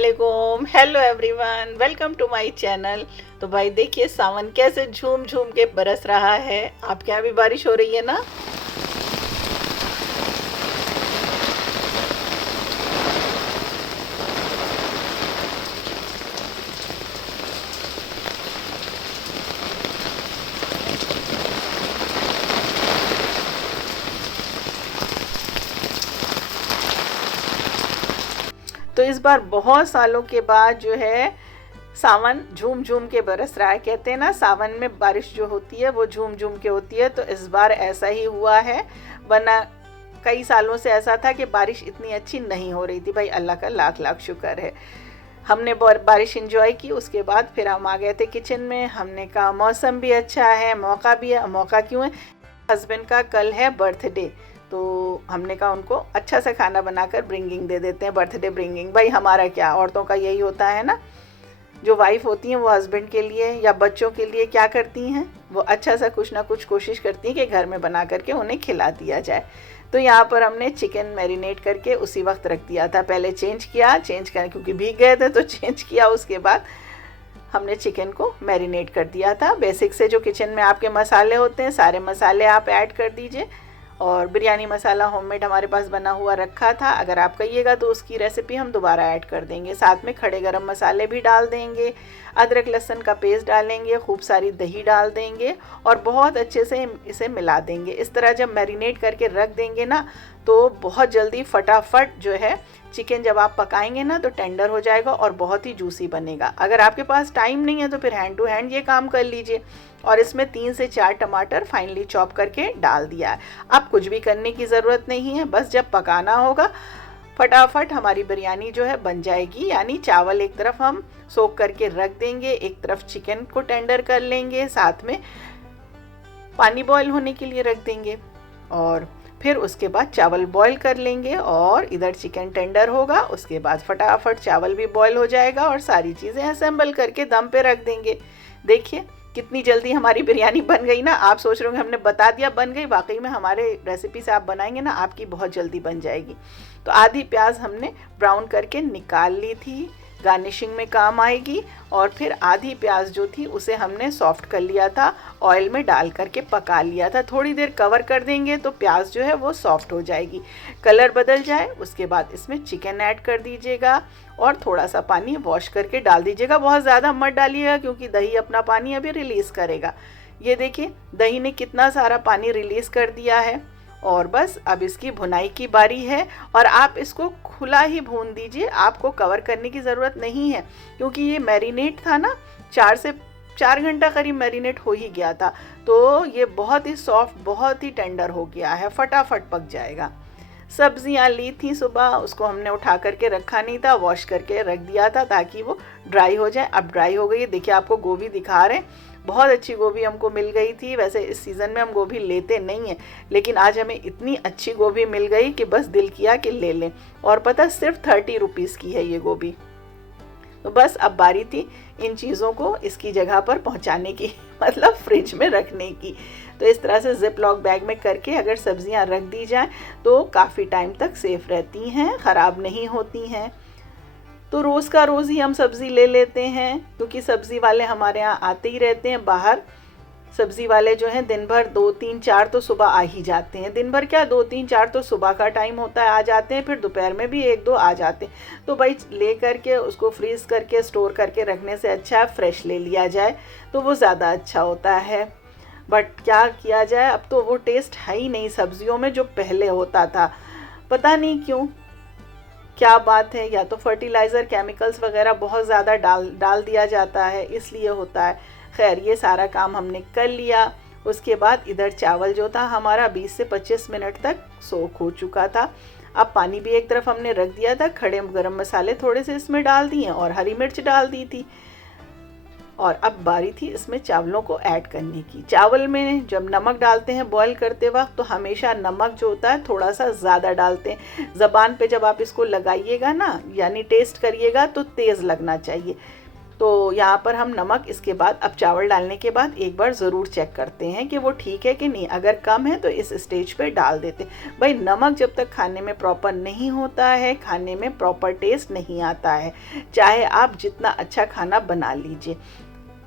अस्सलामुअलैकुम, hello everyone, welcome to my channel. तो भाई देखिए सावन कैसे झूम झूम के बरस रहा है। आपके यहाँ भी बारिश हो रही है ना। तो इस बार बहुत सालों के बाद जो है सावन झूम झूम के बरस रहा है। कहते हैं ना सावन में बारिश जो होती है वो झूम झूम के होती है, तो इस बार ऐसा ही हुआ है। वरना कई सालों से ऐसा था कि बारिश इतनी अच्छी नहीं हो रही थी। भाई अल्लाह का लाख लाख शुक्र है। हमने बारिश इंजॉय की, उसके बाद फिर हम आ गए थे किचन में। हमने कहा मौसम भी अच्छा है, मौका भी है। मौका क्यों है, हस्बैंड का कल है बर्थडे, तो हमने कहा उनको अच्छा सा खाना बनाकर ब्रिंगिंग दे देते हैं, बर्थडे ब्रिंगिंग। भाई हमारा क्या, औरतों का यही होता है ना। जो वाइफ होती हैं वो हस्बैंड के लिए या बच्चों के लिए क्या करती हैं, वो अच्छा सा कुछ ना कुछ कोशिश करती हैं कि घर में बना करके उन्हें खिला दिया जाए। तो यहाँ पर हमने चिकन मैरिनेट करके उसी वक्त रख दिया था। पहले चेंज कर क्योंकि भीग गए थे तो चेंज किया। उसके बाद हमने चिकन को मैरिनेट कर दिया था। बेसिक से जो किचन में आपके मसाले होते हैं सारे मसाले आप ऐड कर दीजिए। और बिरयानी मसाला होममेड हमारे पास बना हुआ रखा था, अगर आप कहिएगा तो उसकी रेसिपी हम दोबारा ऐड कर देंगे। साथ में खड़े गरम मसाले भी डाल देंगे, अदरक लहसुन का पेस्ट डालेंगे, खूब सारी दही डाल देंगे और बहुत अच्छे से इसे मिला देंगे। इस तरह जब मैरिनेट करके रख देंगे ना तो बहुत जल्दी फटाफट जो है चिकन जब आप पकाएंगे ना तो टेंडर हो जाएगा और बहुत ही जूसी बनेगा। अगर आपके पास टाइम नहीं है तो फिर हैंड टू हैंड ये काम कर लीजिए। और इसमें 3 से 4 टमाटर फाइनली चॉप करके डाल दिया है। अब कुछ भी करने की ज़रूरत नहीं है, बस जब पकाना होगा फटाफट हमारी बिरयानी जो है बन जाएगी। यानी चावल एक तरफ हम सोख करके रख देंगे, एक तरफ चिकन को टेंडर कर लेंगे, साथ में पानी बॉईल होने के लिए रख देंगे और फिर उसके बाद चावल बॉईल कर लेंगे और इधर चिकन टेंडर होगा। उसके बाद फटाफट चावल भी बॉईल हो जाएगा और सारी चीज़ें असेंबल करके दम पे रख देंगे। देखिए कितनी जल्दी हमारी बिरयानी बन गई ना। आप सोच रहे होंगे हमने बता दिया बन गई, वाकई में हमारे रेसिपी से आप बनाएंगे ना आपकी बहुत जल्दी बन जाएगी। तो आधी प्याज हमने ब्राउन करके निकाल ली थी, गार्निशिंग में काम आएगी। और फिर आधी प्याज जो थी उसे हमने सॉफ्ट कर लिया था, ऑयल में डाल करके पका लिया था। थोड़ी देर कवर कर देंगे तो प्याज जो है वो सॉफ्ट हो जाएगी, कलर बदल जाए उसके बाद इसमें चिकन ऐड कर दीजिएगा और थोड़ा सा पानी वॉश करके डाल दीजिएगा। बहुत ज़्यादा मत डालिएगा क्योंकि दही अपना पानी अभी रिलीज़ करेगा। ये देखिए दही ने कितना सारा पानी रिलीज़ कर दिया है। और बस अब इसकी भुनाई की बारी है और आप इसको खुला ही भून दीजिए, आपको कवर करने की ज़रूरत नहीं है क्योंकि ये मैरिनेट था ना, 4 घंटा करीब मैरिनेट हो ही गया था। तो ये बहुत ही सॉफ्ट बहुत ही टेंडर हो गया है, फटाफट पक जाएगा। सब्जियां ली थी सुबह, उसको हमने उठा करके रखा नहीं था, वॉश करके रख दिया था ताकि वो ड्राई हो जाए। अब ड्राई हो गई। देखिए आपको गोभी दिखा रहे हैं, बहुत अच्छी गोभी हमको मिल गई थी। वैसे इस सीज़न में हम गोभी लेते नहीं हैं, लेकिन आज हमें इतनी अच्छी गोभी मिल गई कि बस दिल किया कि ले लें। और पता सिर्फ 30 रुपीज़ की है ये गोभी। तो बस अब बारी थी इन चीज़ों को इसकी जगह पर पहुंचाने की मतलब फ्रिज में रखने की। तो इस तरह से जिप लॉक बैग में करके अगर सब्जियां रख दी जाएं तो काफ़ी टाइम तक सेफ रहती हैं, ख़राब नहीं होती हैं। तो रोज़ का रोज़ ही हम सब्ज़ी ले लेते हैं क्योंकि सब्ज़ी वाले हमारे यहाँ आते ही रहते हैं। बाहर सब्ज़ी वाले जो हैं दिन भर 2 3 4 तो सुबह आ ही जाते हैं। दिन भर क्या 2 3 4 तो सुबह का टाइम होता है, आ जाते हैं, फिर दोपहर में भी 1 2 आ जाते हैं। तो भाई ले करके उसको फ्रीज़ करके स्टोर करके रखने से अच्छा है फ्रेश ले लिया जाए तो वो ज़्यादा अच्छा होता है। बट क्या किया जाए, अब तो वो टेस्ट है ही नहीं सब्जियों में जो पहले होता था। पता नहीं क्यों, क्या बात है, या तो फर्टिलाइज़र केमिकल्स वगैरह बहुत ज़्यादा डाल दिया जाता है इसलिए होता है। खैर ये सारा काम हमने कर लिया। उसके बाद इधर चावल जो था हमारा 20 से 25 मिनट तक सोख हो चुका था। अब पानी भी एक तरफ हमने रख दिया था, खड़े गरम मसाले थोड़े से इसमें डाल दिए और हरी मिर्च डाल दी थी। और अब बारी थी इसमें चावलों को ऐड करने की। चावल में जब नमक डालते हैं बॉईल करते वक्त तो हमेशा नमक जो होता है थोड़ा सा ज़्यादा डालते हैं। ज़बान पे जब आप इसको लगाइएगा ना यानी टेस्ट करिएगा तो तेज़ लगना चाहिए। तो यहाँ पर हम नमक इसके बाद, अब चावल डालने के बाद एक बार ज़रूर चेक करते हैं कि वो ठीक है कि नहीं। अगर कम है तो इस स्टेज पे डाल देते। भाई नमक जब तक खाने में प्रॉपर नहीं होता है, खाने में प्रॉपर टेस्ट नहीं आता है, चाहे आप जितना अच्छा खाना बना लीजिए।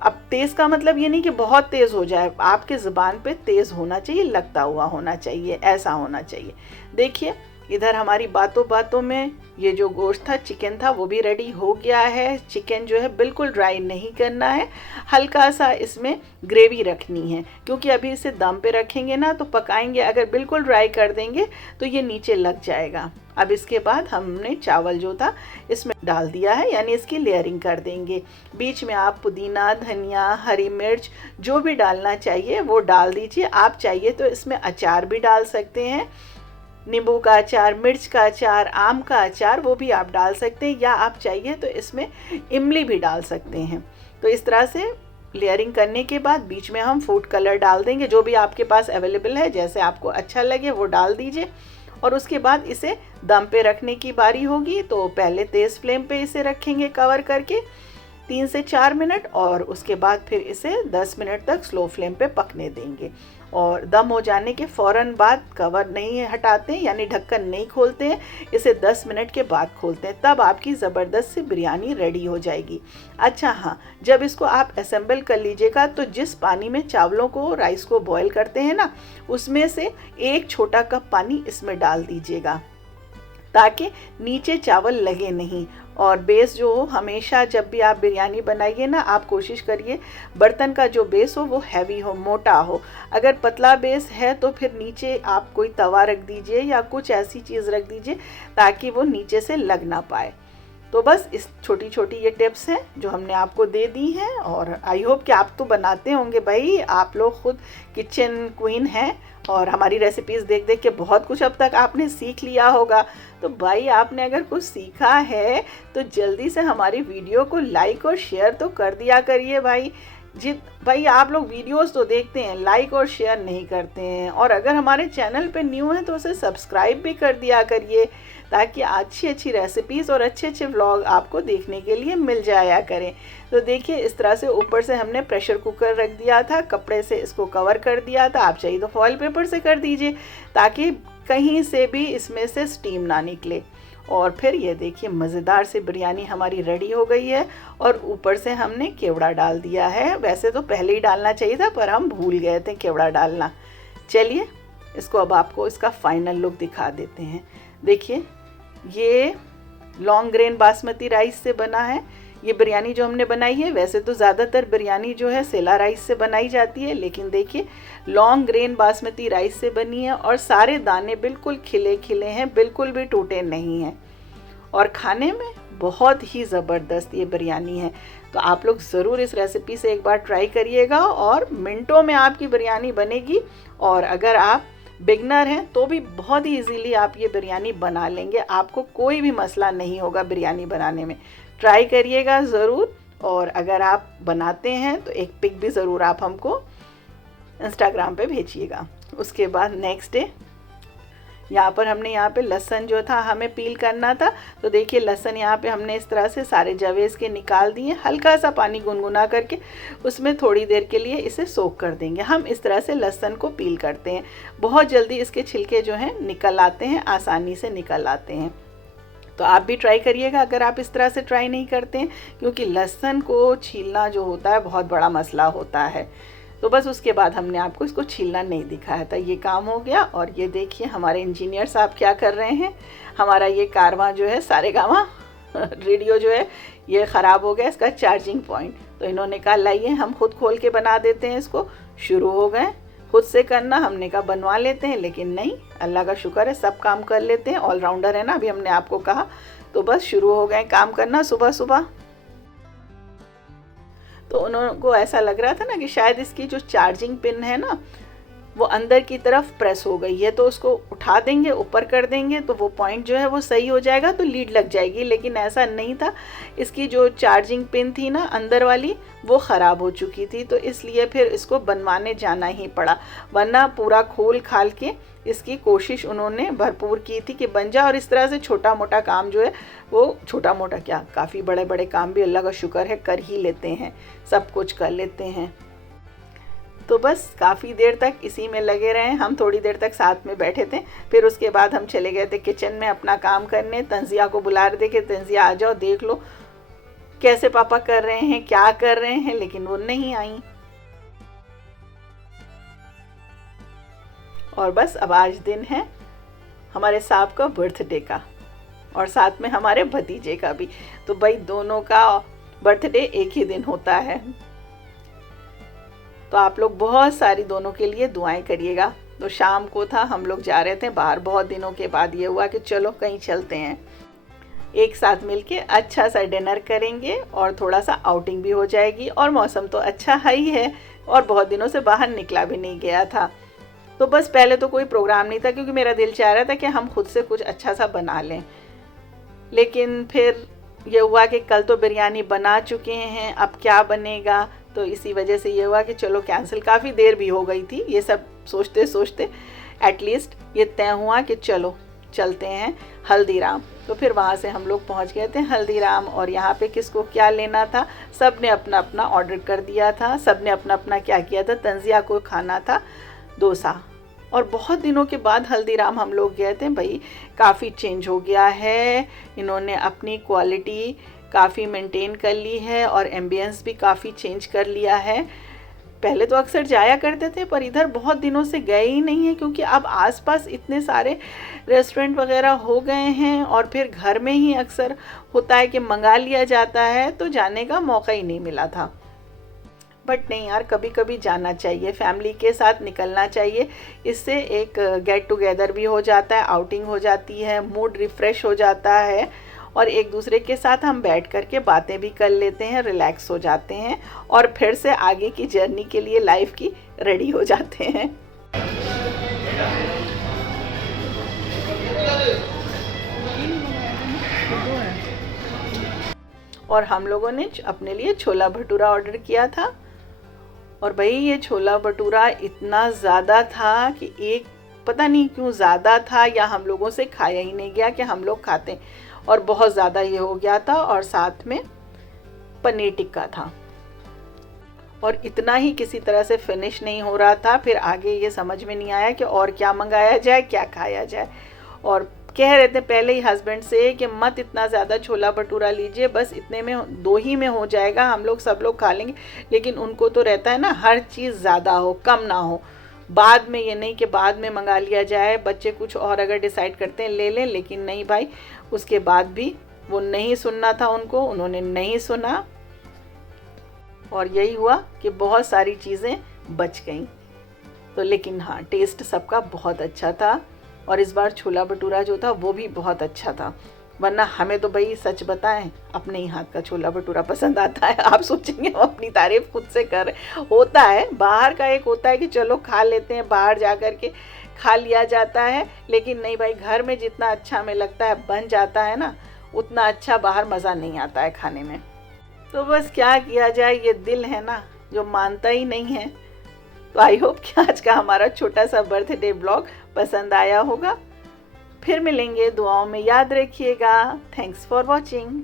अब तेज़ का मतलब ये नहीं कि बहुत तेज़ हो जाए, आपके ज़ुबान पे तेज़ होना चाहिए, लगता हुआ होना चाहिए, ऐसा होना चाहिए। देखिए इधर हमारी बातों बातों में ये जो गोश्त था, चिकन था, वो भी रेडी हो गया है। चिकन जो है बिल्कुल ड्राई नहीं करना है, हल्का सा इसमें ग्रेवी रखनी है, क्योंकि अभी इसे दम पे रखेंगे ना तो पकाएंगे, अगर बिल्कुल ड्राई कर देंगे तो ये नीचे लग जाएगा। अब इसके बाद हमने चावल जो था इसमें डाल दिया है, यानी इसकी लेयरिंग कर देंगे। बीच में आप पुदीना, धनिया, हरी मिर्च जो भी डालना चाहिए वो डाल दीजिए। आप चाहिए तो इसमें अचार भी डाल सकते हैं, नींबू का अचार, मिर्च का अचार, आम का अचार, वो भी आप डाल सकते हैं, या आप चाहिए तो इसमें इमली भी डाल सकते हैं। तो इस तरह से लेयरिंग करने के बाद बीच में हम फूड कलर डाल देंगे, जो भी आपके पास अवेलेबल है, जैसे आपको अच्छा लगे वो डाल दीजिए। और उसके बाद इसे दम पे रखने की बारी होगी, तो पहले तेज़ फ्लेम पे इसे रखेंगे कवर करके 3 से 4 मिनट, और उसके बाद फिर इसे 10 मिनट तक स्लो फ्लेम पे पकने देंगे। और दम हो जाने के फ़ौरन बाद कवर नहीं हटाते, यानी ढक्कन नहीं खोलते हैं, इसे 10 मिनट के बाद खोलते हैं, तब आपकी ज़बरदस्त सी बिरयानी रेडी हो जाएगी। अच्छा हाँ, जब इसको आप असेंबल कर लीजिएगा तो जिस पानी में चावलों को, राइस को बॉयल करते हैं ना, उसमें से 1 छोटा कप पानी इसमें डाल दीजिएगा, ताकि नीचे चावल लगे नहीं। और बेस जो हो, हमेशा जब भी आप बिरयानी बनाइए ना, आप कोशिश करिए बर्तन का जो बेस हो वो हैवी हो, मोटा हो। अगर पतला बेस है तो फिर नीचे आप कोई तवा रख दीजिए या कुछ ऐसी चीज़ रख दीजिए ताकि वो नीचे से लग ना पाए। तो बस इस छोटी छोटी ये टिप्स हैं जो हमने आपको दे दी हैं, और आई होप कि आप तो बनाते होंगे भाई, आप लोग खुद किचन क्वीन हैं, और हमारी रेसिपीज़ देख देख के बहुत कुछ अब तक आपने सीख लिया होगा। तो भाई आपने अगर कुछ सीखा है तो जल्दी से हमारी वीडियो को लाइक और शेयर तो कर दिया करिए भाई। भाई आप लोग वीडियोस तो देखते हैं, लाइक और शेयर नहीं करते हैं, और अगर हमारे चैनल पे न्यू है तो उसे सब्सक्राइब भी कर दिया करिए, ताकि अच्छी अच्छी रेसिपीज़ और अच्छे अच्छे व्लॉग आपको देखने के लिए मिल जाया करें। तो देखिए इस तरह से ऊपर से हमने प्रेशर कुकर रख दिया था, कपड़े से इसको कवर कर दिया था, आप चाहिए तो फॉइल पेपर से कर दीजिए ताकि कहीं से भी इसमें से स्टीम ना निकले। और फिर ये देखिए मज़ेदार सी बिरयानी हमारी रेडी हो गई है, और ऊपर से हमने केवड़ा डाल दिया है। वैसे तो पहले ही डालना चाहिए था पर हम भूल गए थे केवड़ा डालना। चलिए इसको अब आपको इसका फाइनल लुक दिखा देते हैं। देखिए ये लॉन्ग ग्रेन बासमती राइस से बना है ये बिरयानी जो हमने बनाई है। वैसे तो ज़्यादातर बिरयानी जो है सेला राइस से बनाई जाती है, लेकिन देखिए लॉन्ग ग्रेन बासमती राइस से बनी है, और सारे दाने बिल्कुल खिले खिले हैं, बिल्कुल भी टूटे नहीं हैं, और खाने में बहुत ही ज़बरदस्त ये बिरयानी है। तो आप लोग ज़रूर इस रेसिपी से एक बार ट्राई करिएगा, और मिनटों में आपकी बिरयानी बनेगी। और अगर आप बिगनर हैं तो भी बहुत ही इजीली आप ये बिरयानी बना लेंगे, आपको कोई भी मसला नहीं होगा बिरयानी बनाने में। ट्राई करिएगा ज़रूर, और अगर आप बनाते हैं तो एक पिक भी ज़रूर आप हमको इंस्टाग्राम पे भेजिएगा। उसके बाद नेक्स्ट डे यहाँ पर हमने यहाँ पे लहसुन जो था हमें पील करना था, तो देखिए लहसुन यहाँ पे हमने इस तरह से सारे जवे इसके निकाल दिए। हल्का सा पानी गुनगुना करके उसमें थोड़ी देर के लिए इसे सोक कर देंगे। हम इस तरह से लहसुन को पील करते हैं, बहुत जल्दी इसके छिलके जो हैं निकल आते हैं, आसानी से निकल आते हैं। तो आप भी ट्राई करिएगा अगर आप इस तरह से ट्राई नहीं करते हैं, क्योंकि लहसुन को छीलना जो होता है बहुत बड़ा मसला होता है। तो बस उसके बाद हमने आपको इसको छीलना नहीं दिखाया था, ये काम हो गया। और ये देखिए हमारे इंजीनियर साहब क्या कर रहे हैं। हमारा ये कारवां जो है सारेगामा रेडियो जो है ये ख़राब हो गया, इसका चार्जिंग पॉइंट। तो इन्होंने कहा लाइए हम खुद खोल के बना देते हैं इसको। शुरू हो गए खुद से करना, हमने कहा बनवा लेते हैं, लेकिन नहीं, अल्लाह का शुक्र है सब काम कर लेते हैं, ऑलराउंडर है ना। अभी हमने आपको कहा तो बस शुरू हो गए काम करना सुबह सुबह। तो उनको ऐसा लग रहा था ना कि शायद इसकी जो चार्जिंग पिन है ना वो अंदर की तरफ प्रेस हो गई है, तो उसको उठा देंगे, ऊपर कर देंगे तो वो पॉइंट जो है वो सही हो जाएगा, तो लीड लग जाएगी। लेकिन ऐसा नहीं था, इसकी जो चार्जिंग पिन थी ना अंदर वाली वो ख़राब हो चुकी थी, तो इसलिए फिर इसको बनवाने जाना ही पड़ा। वरना पूरा खोल खाल के इसकी कोशिश उन्होंने भरपूर की थी कि बन जाए। और इस तरह से छोटा मोटा काम जो है वो, छोटा मोटा क्या, काफ़ी बड़े बड़े काम भी अल्लाह का शुक्र है कर ही लेते हैं, सब कुछ कर लेते हैं। तो बस काफ़ी देर तक इसी में लगे रहे हम, थोड़ी देर तक साथ में बैठे थे। फिर उसके बाद हम चले गए थे किचन में अपना काम करने। तंजिया को बुला रहे थे कि तंजिया आ जाओ, देख लो कैसे पापा कर रहे हैं, क्या कर रहे हैं, लेकिन वो नहीं आई। और बस अब आज दिन है हमारे साहब का बर्थडे का, और साथ में हमारे भतीजे का भी। तो भाई दोनों का बर्थडे एक ही दिन होता है। तो आप लोग बहुत सारी दोनों के लिए दुआएं करिएगा। तो शाम को था, हम लोग जा रहे थे बाहर, बहुत दिनों के बाद ये हुआ कि चलो कहीं चलते हैं, एक साथ मिलके अच्छा सा डिनर करेंगे और थोड़ा सा आउटिंग भी हो जाएगी। और मौसम तो अच्छा ही है और बहुत दिनों से बाहर निकला भी नहीं गया था। तो बस पहले तो कोई प्रोग्राम नहीं था, क्योंकि मेरा दिल चाह रहा था कि हम खुद से कुछ अच्छा सा बना लें। लेकिन फिर ये हुआ कि कल तो बिरयानी बना चुके हैं, अब क्या बनेगा, तो इसी वजह से ये हुआ कि चलो कैंसिल। काफ़ी देर भी हो गई थी ये सब सोचते सोचते, एटलीस्ट ये तय हुआ कि चलो चलते हैं हल्दीराम। तो फिर वहाँ से हम लोग पहुँच गए थे हल्दीराम। और यहाँ पे किसको क्या लेना था, सब ने अपना अपना ऑर्डर कर दिया था, सब ने अपना अपना क्या किया था। तंजिया को खाना था डोसा। और बहुत दिनों के बाद हल्दीराम हम लोग गए थे। भाई काफ़ी चेंज हो गया है, इन्होंने अपनी क्वालिटी काफ़ी मेंटेन कर ली है और एम्बियंस भी काफ़ी चेंज कर लिया है। पहले तो अक्सर जाया करते थे, पर इधर बहुत दिनों से गए ही नहीं है, क्योंकि अब आसपास इतने सारे रेस्टोरेंट वगैरह हो गए हैं और फिर घर में ही अक्सर होता है कि मंगा लिया जाता है, तो जाने का मौका ही नहीं मिला था। बट नहीं यार, कभी कभी जाना चाहिए, फैमिली के साथ निकलना चाहिए। इससे एक गेट टुगेदर भी हो जाता है, आउटिंग हो जाती है, मूड रिफ़्रेश हो जाता है और एक दूसरे के साथ हम बैठ कर के बातें भी कर लेते हैं, रिलैक्स हो जाते हैं और फिर से आगे की जर्नी के लिए लाइफ की रेडी हो जाते हैं। और हम लोगों ने अपने लिए छोला भटूरा ऑर्डर किया था। और भाई ये छोला भटूरा इतना ज़्यादा था कि एक पता नहीं क्यों ज़्यादा था, या हम लोगों से खाया ही नहीं गया कि हम लोग खाते, और बहुत ज़्यादा ये हो गया था। और साथ में पनीर टिक्का था और इतना ही किसी तरह से फिनिश नहीं हो रहा था। फिर आगे ये समझ में नहीं आया कि और क्या मंगाया जाए, क्या खाया जाए। और कह रहे थे पहले ही हस्बैंड से कि मत इतना ज़्यादा छोला भटूरा लीजिए, बस इतने में 2 ही में हो जाएगा, हम लोग सब लोग खा लेंगे। लेकिन उनको तो रहता है ना हर चीज़ ज़्यादा हो, कम ना हो। बाद में ये नहीं कि बाद में मंगा लिया जाए, बच्चे कुछ और अगर डिसाइड करते हैं ले लें, लेकिन नहीं भाई, उसके बाद भी वो नहीं सुनना था उनको, उन्होंने नहीं सुना। और यही हुआ कि बहुत सारी चीज़ें बच गईं। तो लेकिन हाँ, टेस्ट सबका बहुत अच्छा था और इस बार छोला भटूरा जो था वो भी बहुत अच्छा था। वरना हमें तो भाई सच बताएं, अपने ही हाथ का छोला भटूरा पसंद आता है। आप सोचेंगे हम अपनी तारीफ खुद से कर रहे, होता है बाहर का एक होता है कि चलो खा लेते हैं, बाहर जा कर के खा लिया जाता है, लेकिन नहीं भाई, घर में जितना अच्छा हमें लगता है बन जाता है ना, उतना अच्छा बाहर मज़ा नहीं आता है खाने में। तो बस क्या किया जाए, ये दिल है ना जो मानता ही नहीं है। तो आई होप कि आज का हमारा छोटा सा बर्थडे ब्लॉग पसंद आया होगा। फिर मिलेंगे, दुआओं में याद रखिएगा। Thanks for watching.